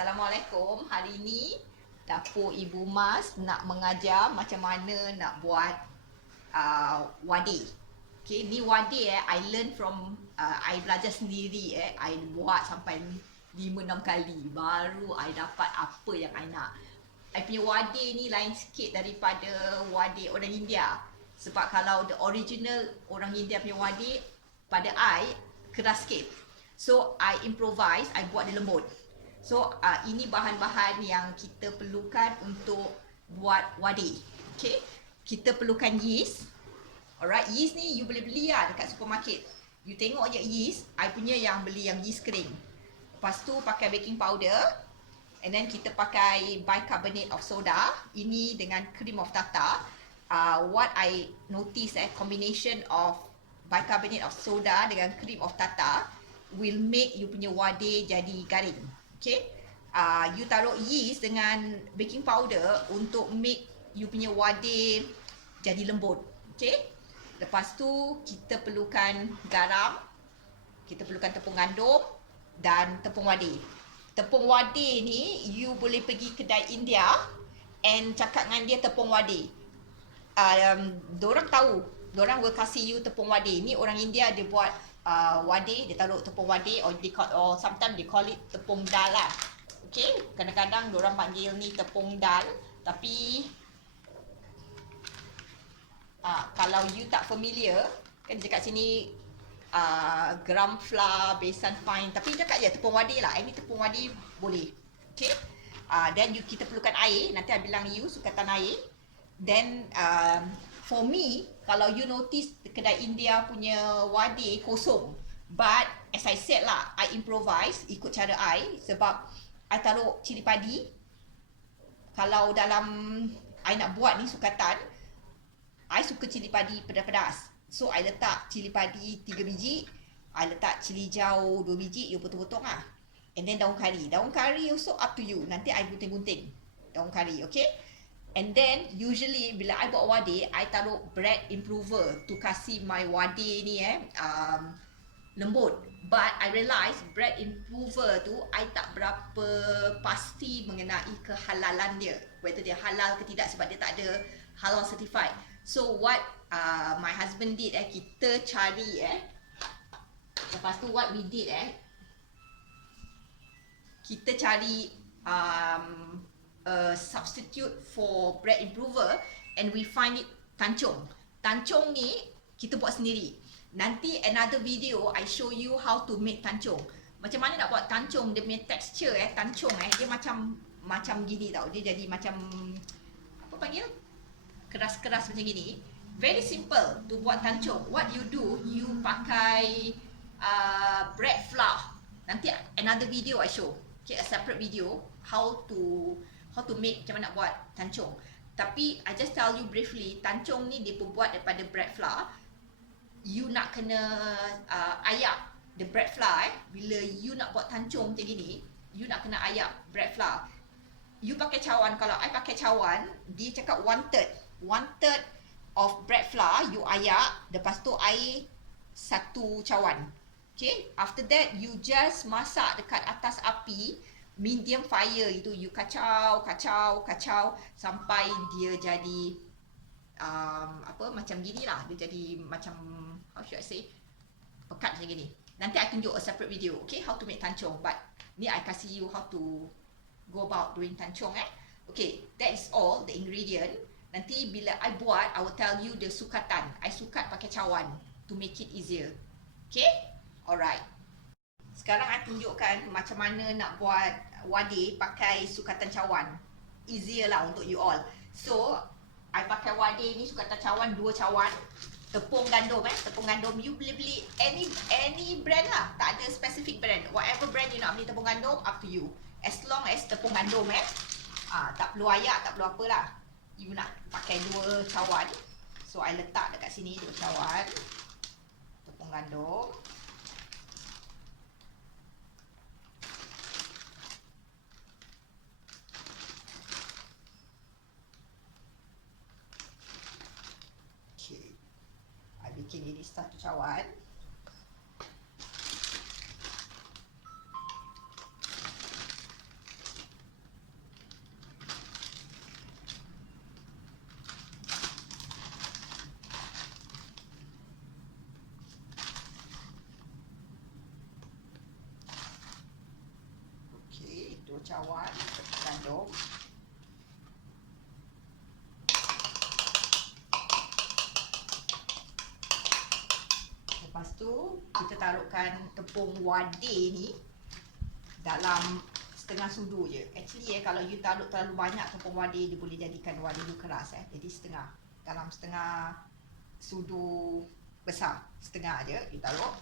Assalamualaikum. Hari ini dapur Ibu Mas nak mengajar macam mana nak buat wadeh. Okay, ni wadeh I learn from I belajar sendiri I buat sampai 5-6 kali baru I dapat apa yang I nak. I punya wadeh ni lain sikit daripada wadeh orang India. Sebab kalau the original orang India punya wadeh pada I keras sikit. So I improvise, I buat dia lembut. So ini bahan-bahan yang kita perlukan untuk buat wadeh. Okay, kita perlukan yeast. Alright, yeast ni you boleh beli lah dekat supermarket. You tengok je yeast, I punya yang beli yang yeast kering. Lepas tu pakai baking powder. And then kita pakai bicarbonate of soda. Ini dengan cream of tartar. What I notice combination of bicarbonate of soda dengan cream of tartar will make you punya wadeh jadi garing. Okay, you taruh yeast dengan baking powder untuk make you punya wadeh jadi lembut. Okay, lepas tu kita perlukan garam, kita perlukan tepung gandum dan tepung wadeh. Tepung wadeh ni you boleh pergi kedai India and cakap dengan dia tepung wadeh. Dorang tahu, dorang will kasih you tepung wadeh. Ni orang India dia buat wadeh, dia taruh tepung wadeh or sometimes they call it tepung dal lah. Okay, kadang-kadang diorang panggil ni tepung dal. Tapi kalau you tak familiar, kan dekat sini gram flour, besan fine, tapi cakap je tepung wadeh lah. Ini tepung wadeh boleh. Okay, then kita perlukan air. Nanti I bilang you sukatan air. Then for me, kalau you notice kedai India punya wadeh kosong. But as I said lah, I improvise ikut cara I. Sebab I taruh cili padi. Kalau dalam I nak buat ni sukatan, I suka cili padi pedas-pedas. So I letak cili padi 3 biji, I letak cili hijau 2 biji, you potong-potong lah. And then daun kari. Daun kari also up to you. Nanti I gunting-gunting daun kari, okay? And then usually bila I buat wadeh, I taruh bread improver to kasih my wadeh ni lembut. But I realise bread improver tu I tak berapa pasti mengenai kehalalan dia, whether dia halal ke tidak, sebab dia tak ada halal certified. So what my husband did kita cari lepas tu what we did kita cari substitute for bread improver and we find it Tangzhong. Tangzhong ni kita buat sendiri. Nanti another video I show you how to make Tangzhong. Macam mana nak buat Tangzhong, dia punya texture Tangzhong dia macam gini tau. Dia jadi macam apa panggil? Keras-keras macam gini. Very simple to buat Tangzhong. What you do, you pakai bread flour. Nanti another video I show. Okay, a separate video how to make, macam mana nak buat Tangzhong. Tapi I just tell you briefly, Tangzhong ni dia buat daripada bread flour. You nak kena ayak the bread flour bila you nak buat Tangzhong macam gini, you nak kena ayak bread flour. You pakai cawan, kalau I pakai cawan, dia cakap 1/3 of bread flour you ayak, lepas tu air 1 cawan. Okay, after that you just masak dekat atas api medium fire, itu you kacau sampai dia jadi macam gini lah. Dia jadi macam, how should I say, pekat macam gini. Nanti I tunjuk a separate video, okay, how to make Tangzhong. But ni I kasih you how to go about doing Tangzhong Okay, that is all the ingredient. Nanti bila I buat, I will tell you the sukatan. I sukat pakai cawan to make it easier. Okay, alright. Sekarang I tunjukkan macam mana nak buat wadeh pakai sukatan cawan. Easier lah untuk you all. So I pakai wadeh ni sukatan cawan 2 cawan. Tepung gandum tepung gandum you boleh beli any brand lah. Tak ada specific brand. Whatever brand you nak beli tepung gandum, up to you. As long as tepung gandum tak perlu ayak, tak perlu apalah. You nak pakai 2 cawan. So I letak dekat sini 2 cawan tepung gandum. Bikin ini 1 cawan. cawan gandum. Lepas tu kita taruhkan tepung wadeh ni dalam setengah sudu je. Actually kalau you taruh terlalu banyak tepung wadeh, dia boleh jadikan wadeh you keras. Jadi setengah, dalam setengah sudu besar, setengah je you taruh.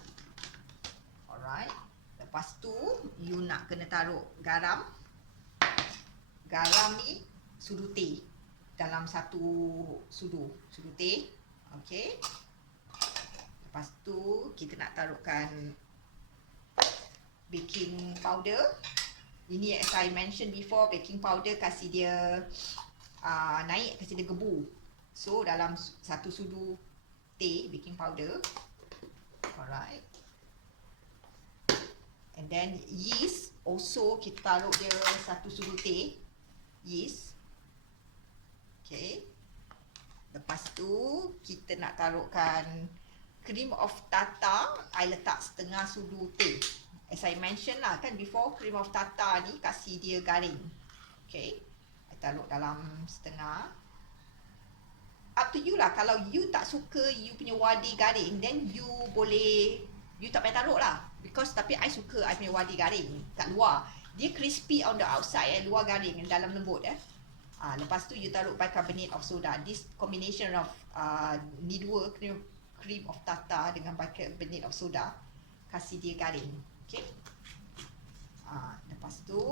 Alright. Lepas tu you nak kena taruh garam. Garam ni sudu teh dalam satu sudu teh. Okay. Lepas tu kita nak taruhkan baking powder. Ini as I mentioned before, baking powder kasih dia naik, kasih dia gebu. So dalam satu sudu teh baking powder. Alright. And then yeast also kita taruh dia satu sudu teh yeast. Okay. Lepas tu kita nak taruhkan cream of tartar. I letak setengah sudu teh. As I mentioned lah kan before, cream of tartar ni kasih dia garing. Okay. I taruh dalam setengah. Up to you lah. Kalau you tak suka you punya wadeh garing, then you boleh, you tak payah taruh lah. Because tapi I suka I punya wadeh garing kat luar. Dia crispy on the outside, luar garing, dalam lembut. Lepas tu you taruh bicarbonate of soda. This combination of ni dua, cream of tartar dengan bicarbonate of soda, kasih dia garing. Okay. Lepas tu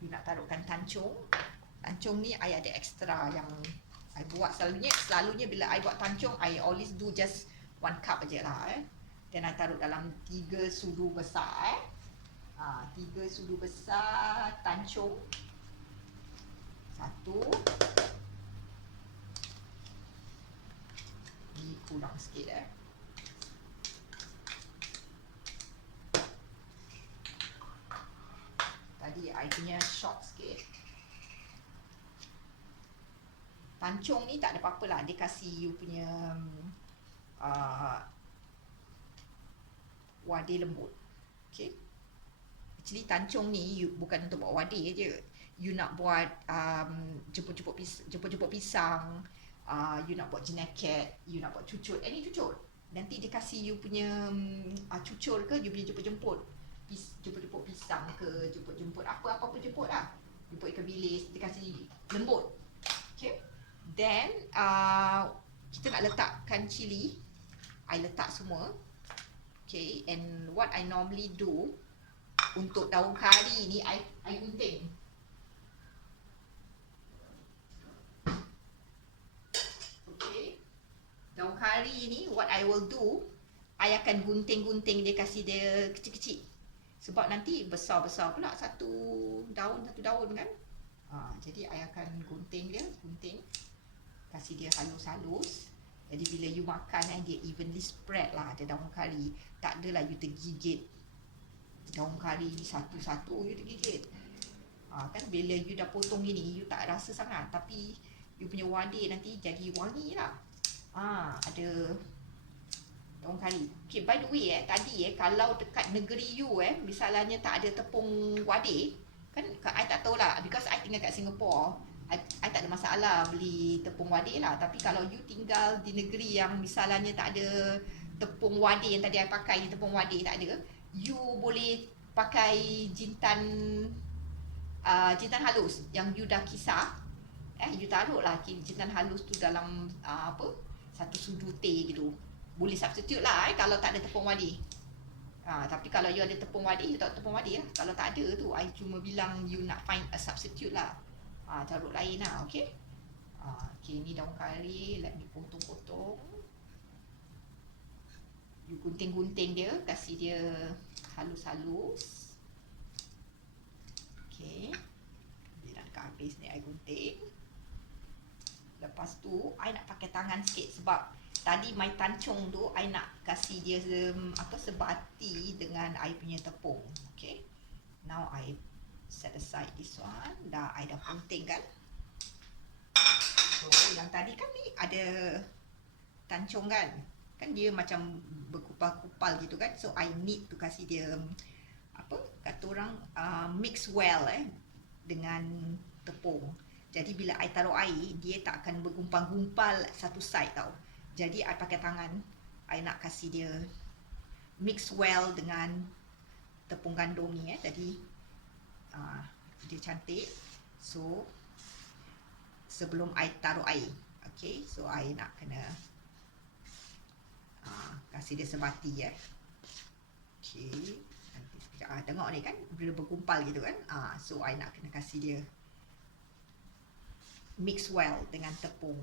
you nak taruhkan tancung. Tancung ni I ada extra yang I buat selalunya bila I buat tancung, I always do just 1 cup aje lah. Then I taruh dalam 3 sudu besar. 3 sudu besar tancung. 1. Ni kurang sikit Tadi I punya short sikit. Tancung ni tak ada apa-apa lah, dia kasih you punya wadeh lembut. Okay. Actually tancung ni you bukan untuk buat wadeh je. You nak buat jemput-jemput pisang, you nak buat jeneket, you nak buat cucut, any cucut. Nanti dia kasih you punya cucur ke, you boleh jemput-jemput pisang ke, jemput apa pun jemput lah. Jemput ikan bilis, dia kasih lembut. Okay. Then kita nak letakkan cili. I letak semua. Okay. And what I normally do untuk daun kari ni, I gunting. Okay. Daun kari ni what I will do, I akan gunting-gunting dia, kasih dia kecil-kecil. Sebab nanti besar-besar pula satu daun kan. Jadi I akan gunting dia, kasih dia halus-halus. Jadi bila you makan dia evenly spread lah, ada daun kari. Tak adalah you tergigit daun kari satu-satu, you tergigit. Kan bila you dah potong gini, you tak rasa sangat. Tapi you punya wadeh nanti jadi wangi lah. Ada daun kari. Okay, by the way tadi kalau dekat negeri you misalnya tak ada tepung wadeh, kan I tak tahulah, because I tinggal kat Singapore, I tak ada masalah beli tepung wadeh lah. Tapi kalau you tinggal di negeri yang misalnya tak ada tepung wadeh yang tadi I pakai ni, tepung wadeh tak ada, you boleh pakai jintan halus yang you dah kisar. You taruh lah jintan halus tu dalam satu sudu teh gitu. Boleh substitute lah kalau tak ada tepung wadeh. Tapi kalau you ada tepung wadeh, you taruh tepung wadeh lah. Kalau tak ada tu, I cuma bilang you nak find a substitute lah. Taruh lain lah, okay. Okay, ni daun kari, let me potong-potong. You gunting-gunting dia, kasih dia halus-halus. Okay. Bila nak habis ni, I gunting. Lepas tu, I nak pakai tangan sikit sebab tadi my tancung tu, I nak kasih dia sebati dengan I punya tepung. Okay. Now, I set aside this one. I dah gunting kan. So, yang tadi kan ni ada tancung kan. kan dia macam berkupal-kupal gitu kan. So I need to kasih dia apa kata orang mix well dengan tepung. Jadi bila I taruh air, dia tak akan bergumpal-gumpal satu side tau. Jadi I pakai tangan, I nak kasih dia mix well dengan tepung gandum ni Jadi dia cantik. So sebelum I taruh air, okay, so I nak kena kasih dia sebati okay. Nanti sekejap tengok ni kan bila bergumpal gitu kan. So I nak kena kasih dia mix well dengan tepung.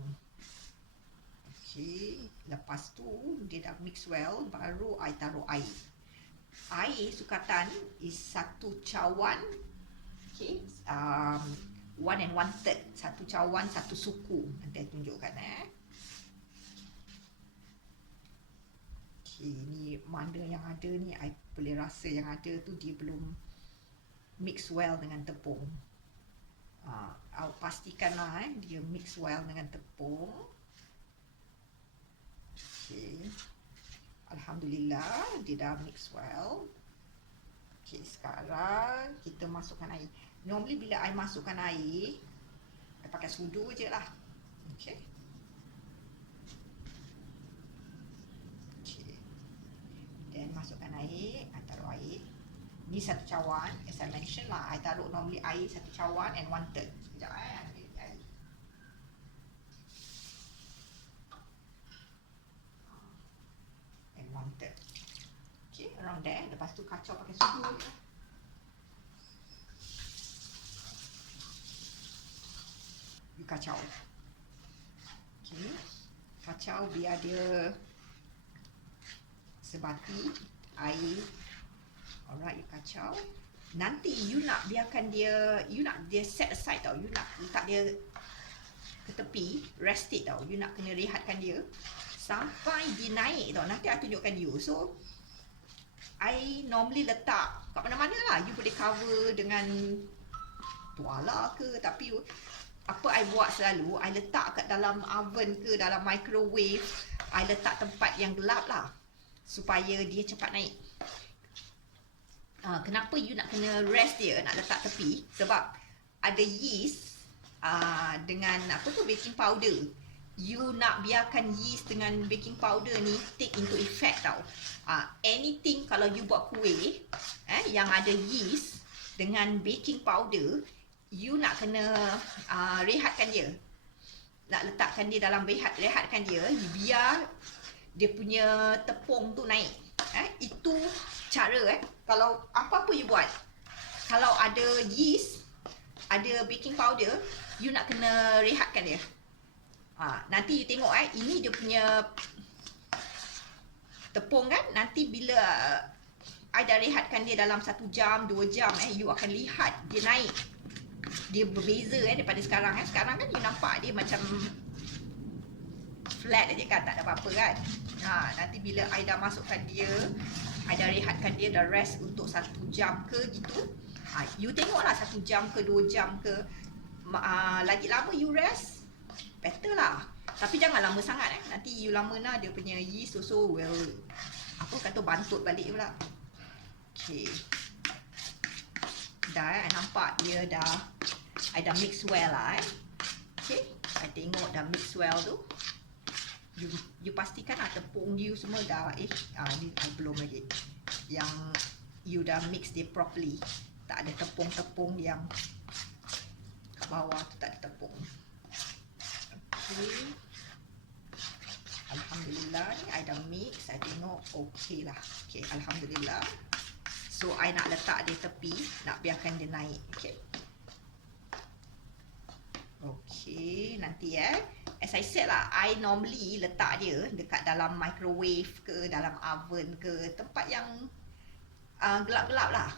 Okay, lepas tu dia dah mix well, baru I taruh air. Air sukatan is 1 cawan. Okay, 1 1/3, 1 cawan 1 suku. Nanti I tunjukkan Okay, ni mana yang ada ni, I boleh rasa yang ada tu dia belum mix well dengan tepung. I'll pastikanlah dia mix well dengan tepung. Okay, alhamdulillah dia dah mix well. Okay, sekarang kita masukkan air. Normally bila I masukkan air, I pakai SUDU je lah. Okay. Okay. Dan masukkan air, I taruh air. Ni 1 cawan, as I mentioned lah, I taruh normally air 1 cawan and 1/3. Sekejap ambil air. And 1/3. Okay, around there. Lepas tu kacau pakai SUDU. You kacau. Okay, kacau biar dia sebati air. Alright, you kacau. Nanti you nak biarkan dia, you nak dia set aside tau. You nak letak dia ke tepi, rest it tau. You nak kena rehatkan dia sampai dia naik tau. Nanti I tunjukkan you. So I normally letak kat mana-mana lah. You boleh cover dengan tuala ke. Tapi apa I buat selalu, I letak kat dalam oven ke, dalam microwave. I letak tempat yang gelap lah, supaya dia cepat naik. Kenapa you nak kena rest dia, nak letak tepi? Sebab ada yeast dengan apa tu, baking powder. You nak biarkan yeast dengan baking powder ni take into effect tau. Anything kalau you buat kuih yang ada yeast dengan baking powder, you nak kena rehatkan dia. Nak letakkan dia dalam rehatkan dia, biar dia punya tepung tu naik. Itu cara kalau apa-apa you buat. Kalau ada yeast, ada baking powder, you nak kena rehatkan dia. Nanti you tengok ini dia punya tepung kan. Nanti bila I dah rehatkan dia dalam 1 jam, 2 jam you akan lihat dia naik. Dia berbeza daripada sekarang. Sekarang kan you nampak dia macam flat aja kan, tak ada apa-apa kan. Nanti bila I dah masukkan dia, I dah rehatkan dia, dah rest untuk 1 jam ke gitu. You tengoklah 1 jam ke 2 jam ke. Lagi lama you rest, better lah. Tapi jangan lama sangat Nanti you lama lah, dia punya yeast also will apa kata bantut balik pula. Okay, dah nampak dia dah, I dah mix well lah Okay, I tengok dah mix well tu. You pastikan tepung you semua dah ni belum lagi. Yang you dah mix dia properly. Tak ada tepung-tepung yang kat bawah tu, tak ada tepung. Okay, alhamdulillah ni I dah mix. I tengok okay lah. Okay, alhamdulillah. So I nak letak dia tepi, nak biarkan dia naik. Okay. Okay, nanti as I said lah, I normally letak dia dekat dalam microwave ke, dalam oven ke, tempat yang gelap-gelap lah.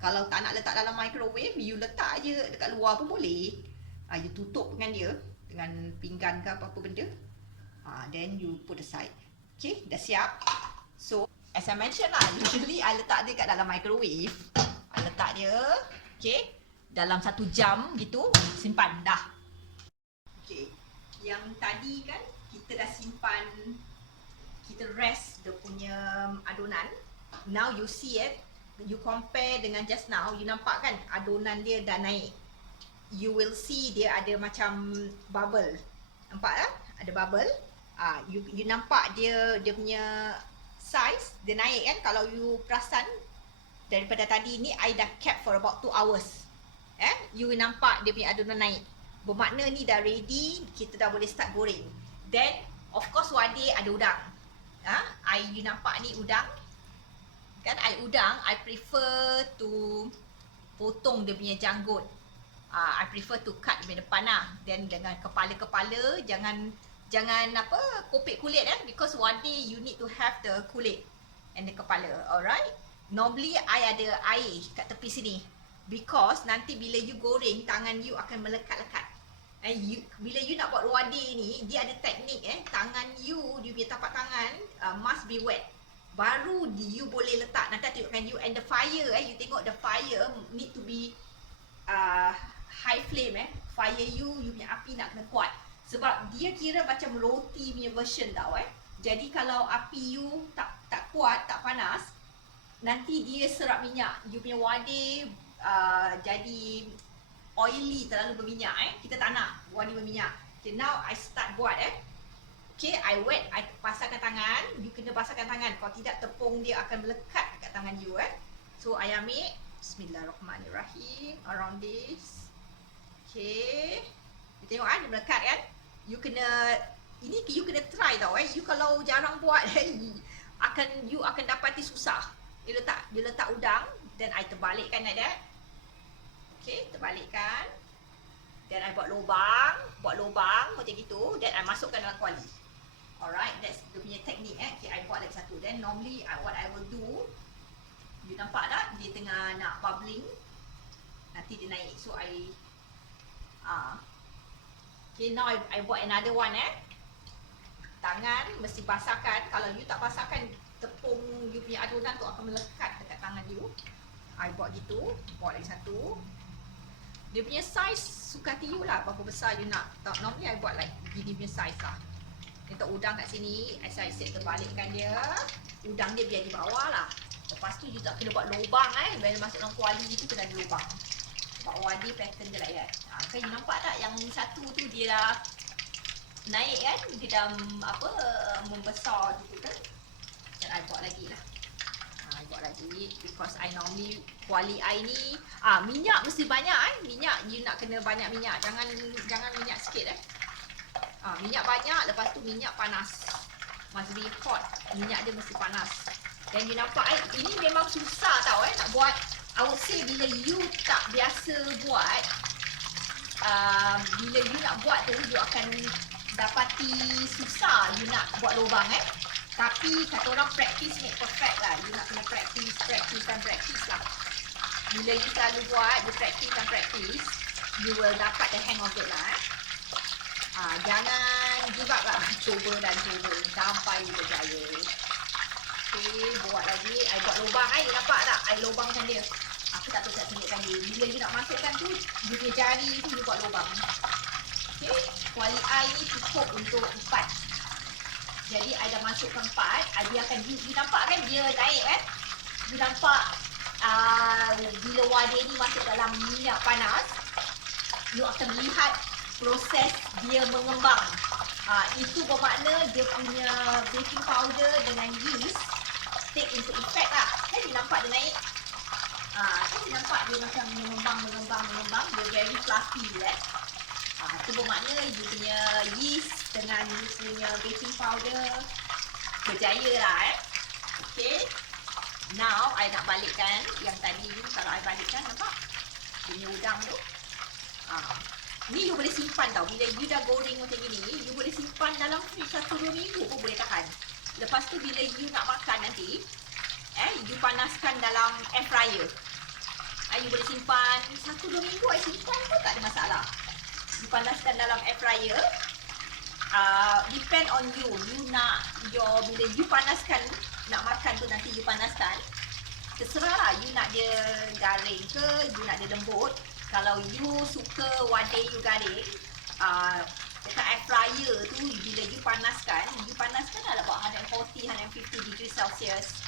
Kalau tak nak letak dalam microwave, you letak je dekat luar pun boleh. You tutup dengan dia, dengan pinggan ke apa-apa benda. Then you put aside. Okay, dah siap. So, as I mentioned lah, usually I letak dia kat dalam microwave. I letak dia, okay, dalam 1 jam gitu, simpan dah. Okay, yang tadi kan kita dah simpan kita rest dia punya adunan. Now you see you compare dengan just now, you nampak kan adunan dia dah naik. You will see dia ada macam bubble. Nampak tak? Ada bubble. You nampak dia punya size dia naik kan. Kalau you perasan daripada tadi ni I dah cap for about 2 hours. You nampak dia punya adunan naik. Bermakna ni dah ready, kita dah boleh start goreng. Then of course Wadeh ada udang. You nampak ni udang. Kan udang I prefer to potong dia punya janggut. I prefer to cut dia punya depan lah. Then dengan kepala-kepala jangan kopek kulit because Wadeh you need to have the kulit and the kepala. Alright. Normally I ada air kat tepi sini because nanti bila you goreng tangan you akan melekat-lekat. Bila you nak buat Wadeh ni dia ada teknik tangan you, dia punya tapak tangan must be wet. Baru you boleh letak. Nanti tengokkan you and the fire you tengok the fire need to be high flame Fire you punya api nak kena kuat. Sebab dia kira macam roti punya version tau Jadi kalau api you tak kuat, tak panas, nanti dia serap minyak. You punya Wadeh jadi oily, terlalu berminyak Kita tak nak Wadeh berminyak. Okay, now I start buat Okay, I wet, I basahkan tangan. You kena basahkan tangan. Kalau tidak tepung dia akan melekat kat tangan you So I ambil Bismillahirrahmanirrahim around this. Okay, you tengok dia melekat kan. You kena try tau You kalau jarang buat you akan dapati susah. Dia letak udang. Then I terbalikkan like that. Okay, terbalikkan. Then I buat lubang macam gitu. Then I masukkan dalam kuali. Alright, that's dia punya teknik Okay, I buat lagi satu. Then normally what I will do, you nampak tak dia tengah nak bubbling, nanti dia naik. So I okay, now I buat another one Tangan mesti basahkan. Kalau you tak basahkan, tepung you punya adunan tu akan melekat dekat tangan you. I buat gitu. Buat lagi satu. Dia punya size suka hati you lah, berapa besar you nak. Normally I buat like gini punya size lah. Letak udang kat sini, saya terbalikkan dia. Udang dia biar di bawah lah. Lepas tu you tak kena buat lubang bila masuk dalam kuali tu kena ada lubang. Sebab Wadeh pattern dia layak. Kan you nampak tak yang satu tu dia dah naik dia dah membesar gitu kan. Dan I buat lagi lah. I buat lagi because I normally kuali I ni minyak mesti banyak minyak you nak kena banyak minyak. Jangan minyak sikit minyak banyak, lepas tu minyak panas. Must be hot. Minyak dia mesti panas. Dan you nampak ini memang susah tau nak buat. I would say bila you tak biasa buat, bila you nak buat tu you akan dapati susah you nak buat lubang Tapi kata orang practice make perfect lah. You nak kena practice lah. Bila you selalu buat, you practice, you will dapat the hang of it lah jangan juga lah cuba sampai you berjaya. Okay, buat lagi. I buat lubang you nampak tak? I lubangkan dia. Aku tak tahu nak tunjukkan dia. Bila you nak masukkan tu, you punya jari tu you buat lubang. Okay, kuali I ni cukup untuk 4. Jadi I dah masukkan 4. Dia akan you nampak kan dia naik You nampak bila Wadeh ni masuk dalam minyak panas, you akan lihat proses dia mengembang. Itu bermakna dia punya baking powder dengan yeast take into effect lah. Kan you nampak dia naik. Kan you nampak dia macam mengembang. Dia very fluffy itu bermakna you punya yeast dengan you punya baking powder berjaya lah Okay. Now I nak balikkan yang tadi. Kalau I balikkan nampak punya udang tu. Ni you boleh simpan tau. Bila you dah goreng macam gini, you boleh simpan dalam fridge 1-2 minggu pun boleh tahan. Lepas tu bila you nak makan nanti, you panaskan dalam air fryer. You boleh simpan 1-2 minggu, simpan pun tak ada masalah. You panaskan dalam air fryer. Depend on you. You nak bila you panaskan, nak makan tu nanti you panaskan. Terserah lah, you nak dia garing ke, you nak dia lembut. Kalau you suka Wadeh you garing, dekat air fryer tu bila you panaskan adalah about 140, 150 degree Celsius.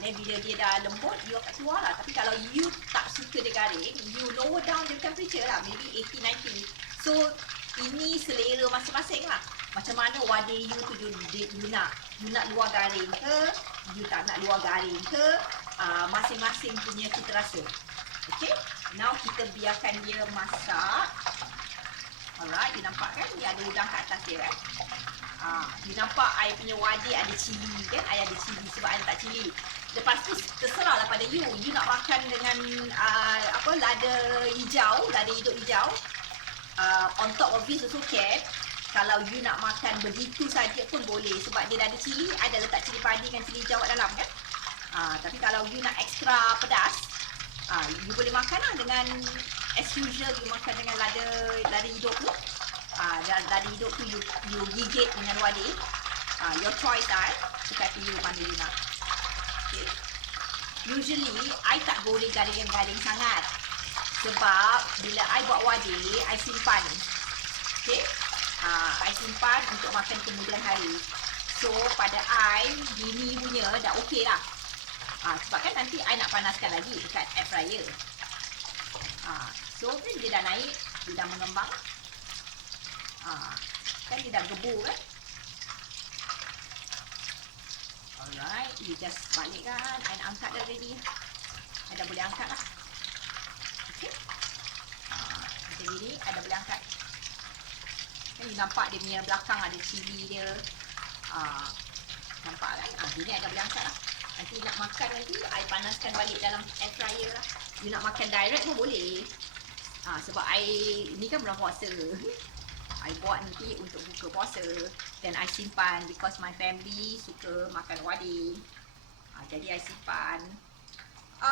Then bila dia dah lembut, you akan keluar lah. Tapi kalau you tak suka dia garing, you lower down the temperature lah, maybe 80, 90. So, ini selera masing-masing lah. Macam mana wadah you tu you nak luar garing ke, you tak nak luar garing ke, masing-masing punya cita rasa. Okay, now kita biarkan dia masak. Alright, you nampak kan? Ni ada udang kat atas dia kan? You nampak I punya wadah ada cili kan? I ada cili sebab I tak cili. Lepas tu terserahlah pada you. You nak makan dengan lada hijau, lada hidup hijau. On top of this also can. Kalau you nak makan begitu saja pun boleh. Sebab dia dah ada cili, I dah letak cili padi dengan cili hijau kat dalam kan? Tapi kalau you nak extra pedas, you boleh makan lah dengan as usual, you makan dengan lada hidup tu. Lada hidup tu you gigit dengan wadah. Your choice lah suka hati you mana you nak. Okay. Usually, I tak goreng garing-garing sangat. Sebab bila I buat wadah, I simpan. Okay. I simpan untuk makan kemudian hari. So, pada I, gini punya dah okey lah. Sebab kan nanti I nak panaskan lagi dekat air fryer. So, kan dia dah naik, dia dah mengembang. Kan dia dah gebu kan. Alright, you just balikkan. I nak angkat dah ready. I dah boleh angkat lah. Okay. Macam ni, I dah boleh angkat. Kan you nampak dia punya belakang ada cili dia. Nampak kan? Ini I dah boleh angkat lah. Nanti nak makan nanti, I panaskan balik dalam air fryer lah. You nak makan direct pun boleh. Sebab I ni kan bulan puasa. I buat nanti untuk buka puasa. Then I simpan because my family suka makan wadah. Jadi I simpan.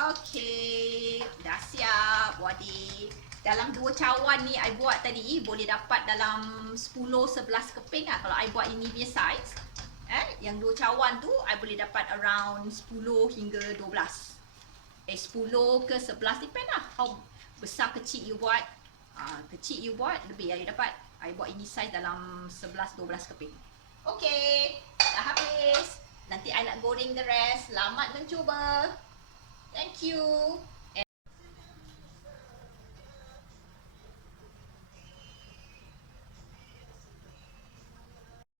Okay, dah siap wadah. Dalam 2 cawan ni I buat tadi, boleh dapat dalam 10-11 keping lah. Kalau I buat ini punya size. Yang 2 cawan tu, I boleh dapat around 10 hingga 12. 10 ke 11, depend lah. How besar kecil you buat. Kecil you buat, lebih you dapat. I buat ini size dalam 11-12 keping. Okay, dah habis. Nanti I nak goreng the rest. Selamat mencuba. Thank you.